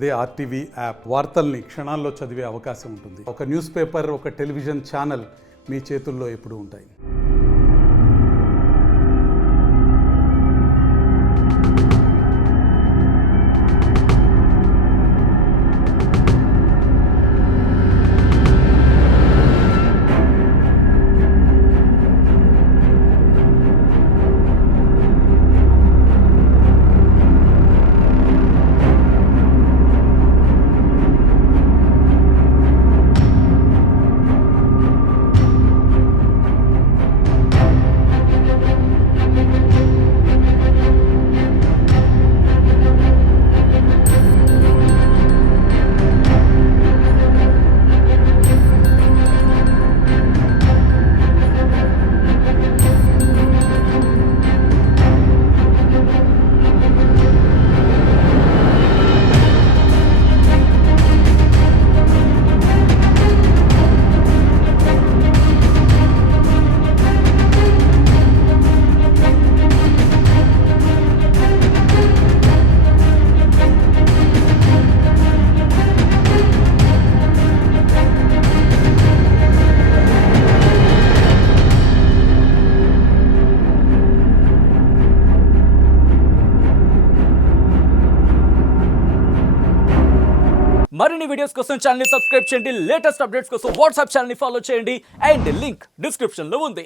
అదే RTV app వార్తల్ని క్షణాల్లో చదివే అవకాశం ఉంటుంది. ఒక న్యూస్ పేపర్, ఒక టెలివిజన్ ఛానల్ మీ చేతుల్లో ఎప్పుడూ ఉంటాయి. మరిన్ని వీడియోస్ కోసం ఛానల్ ని సబ్స్క్రైబ్ చేయండి. లేటెస్ట్ అప్డేట్స్ కోసం వాట్సాప్ ఛానల్ ని ఫాలో చేయండి అండ్ లింక్ డిస్క్రిప్షన్ లో ఉంది.